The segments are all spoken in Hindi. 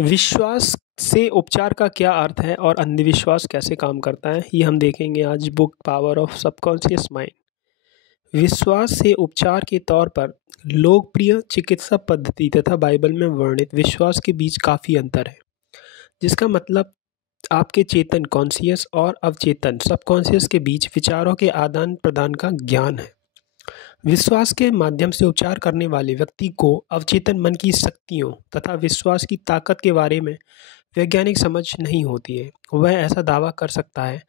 विश्वास से उपचार का क्या अर्थ है और अंधविश्वास कैसे काम करता है, ये हम देखेंगे आज book power of subconscious mind. विश्वास से उपचार के तौर पर लोकप्रिय चिकित्सा पद्धति तथा बाइबल में वर्णित विश्वास के बीच काफ़ी अंतर है, जिसका मतलब आपके चेतन कॉन्शियस और अवचेतन सबकॉन्शियस के बीच विचारों के आदान प्रदान का ज्ञान है। विश्वास के माध्यम से उपचार करने वाले व्यक्ति को अवचेतन मन की शक्तियों तथा विश्वास की ताकत के बारे में वैज्ञानिक समझ नहीं होती है। वह ऐसा दावा कर सकता है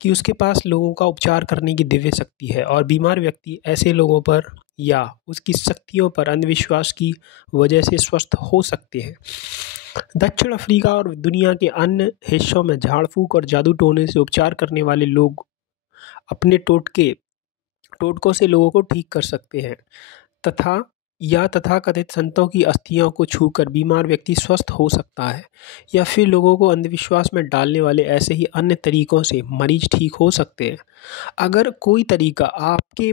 कि उसके पास लोगों का उपचार करने की दिव्य शक्ति है और बीमार व्यक्ति ऐसे लोगों पर या उसकी शक्तियों पर अंधविश्वास की वजह से स्वस्थ हो सकते हैं। दक्षिण अफ्रीका और दुनिया के अन्य हिस्सों में झाड़ फूक और जादू टोने से उपचार करने वाले लोग अपने टोटकों से लोगों को ठीक कर सकते हैं तथाकथित संतों की अस्थियों को छूकर बीमार व्यक्ति स्वस्थ हो सकता है, या फिर लोगों को अंधविश्वास में डालने वाले ऐसे ही अन्य तरीकों से मरीज ठीक हो सकते हैं। अगर कोई तरीका आपके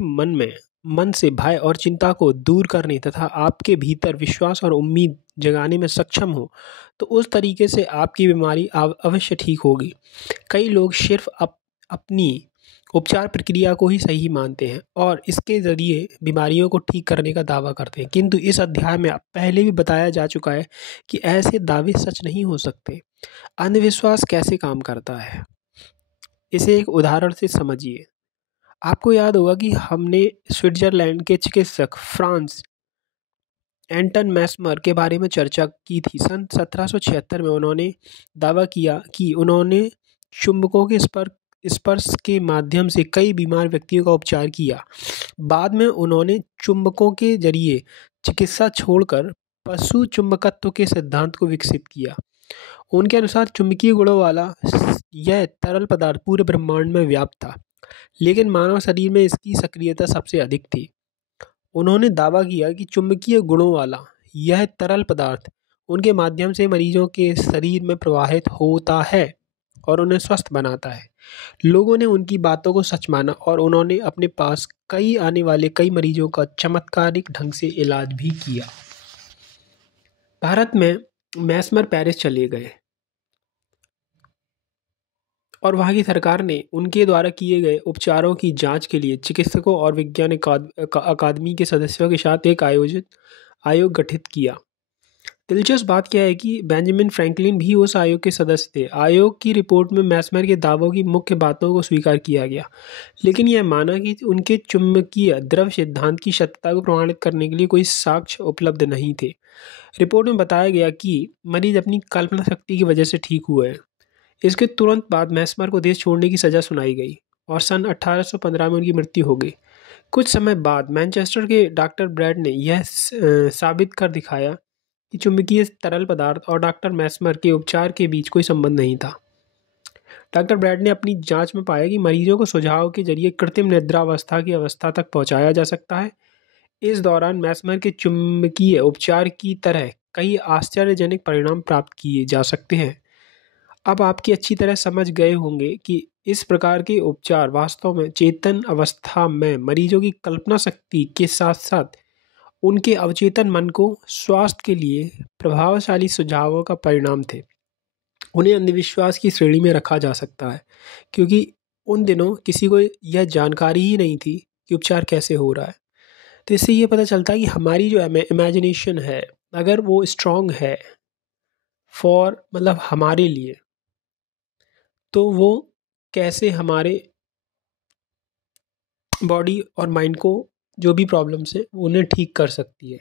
मन से भय और चिंता को दूर करने तथा आपके भीतर विश्वास और उम्मीद जगाने में सक्षम हो, तो उस तरीके से आपकी बीमारी अवश्य ठीक होगी। कई लोग सिर्फ अपनी उपचार प्रक्रिया को ही सही मानते हैं और इसके ज़रिए बीमारियों को ठीक करने का दावा करते हैं, किंतु इस अध्याय में पहले भी बताया जा चुका है कि ऐसे दावे सच नहीं हो सकते। अंधविश्वास कैसे काम करता है, इसे एक उदाहरण से समझिए। आपको याद होगा कि हमने स्विट्ज़रलैंड के चिकित्सक फ्रांस एंटन मैस्मर के बारे में चर्चा की थी। सन 1776 में उन्होंने दावा किया कि उन्होंने चुंबकों के स्पर्श के माध्यम से कई बीमार व्यक्तियों का उपचार किया। बाद में उन्होंने चुंबकों के जरिए चिकित्सा छोड़कर पशु चुंबकत्व के सिद्धांत को विकसित किया। उनके अनुसार चुंबकीय गुणों वाला यह तरल पदार्थ पूरे ब्रह्मांड में व्याप्त था, लेकिन मानव शरीर में इसकी सक्रियता सबसे अधिक थी। उन्होंने दावा किया कि चुंबकीय गुणों वाला यह तरल पदार्थ उनके माध्यम से मरीजों के शरीर में प्रवाहित होता है और उन्हें स्वस्थ बनाता है। लोगों ने उनकी बातों को सच माना और उन्होंने अपने पास आने वाले कई मरीजों का चमत्कारिक ढंग से इलाज भी किया। भारत में मैस्मर पेरिस चले गए और वहाँ की सरकार ने उनके द्वारा किए गए उपचारों की जांच के लिए चिकित्सकों और वैज्ञानिक अकादमी के सदस्यों के साथ एक आयोग गठित किया। दिलचस्प बात क्या है कि बेंजामिन फ्रैंकलिन भी उस आयोग के सदस्य थे। आयोग की रिपोर्ट में मैस्मर के दावों की मुख्य बातों को स्वीकार किया गया, लेकिन यह माना कि उनके चुंबकीय द्रव सिद्धांत की सत्यता को प्रमाणित करने के लिए कोई साक्ष्य उपलब्ध नहीं थे। रिपोर्ट में बताया गया कि मरीज अपनी कल्पना शक्ति की वजह से ठीक हुए हैं। इसके तुरंत बाद मैस्मर को देश छोड़ने की सज़ा सुनाई गई और सन 1815 में उनकी मृत्यु हो गई। कुछ समय बाद मैनचेस्टर के डॉक्टर ब्रैड ने यह साबित कर दिखाया कि चुंबकीय तरल पदार्थ और डॉक्टर मैस्मर के उपचार के बीच कोई संबंध नहीं था। डॉक्टर ब्रैड ने अपनी जांच में पाया कि मरीजों को सुझाव के जरिए कृत्रिम निद्रावस्था की अवस्था तक पहुंचाया जा सकता है। इस दौरान मैस्मर के चुंबकीय उपचार की तरह कई आश्चर्यजनक परिणाम प्राप्त किए जा सकते हैं। अब आपकी अच्छी तरह समझ गए होंगे कि इस प्रकार के उपचार वास्तव में चेतन अवस्था में मरीजों की कल्पना शक्ति के साथ साथ उनके अवचेतन मन को स्वास्थ्य के लिए प्रभावशाली सुझावों का परिणाम थे। उन्हें अंधविश्वास की श्रेणी में रखा जा सकता है, क्योंकि उन दिनों किसी को यह जानकारी ही नहीं थी कि उपचार कैसे हो रहा है। तो इससे ये पता चलता है कि हमारी जो इमेजिनेशन है, अगर वो स्ट्रॉन्ग है हमारे लिए, तो वो कैसे हमारे बॉडी और माइंड को जो भी प्रॉब्लम्स है उन्हें ठीक कर सकती है।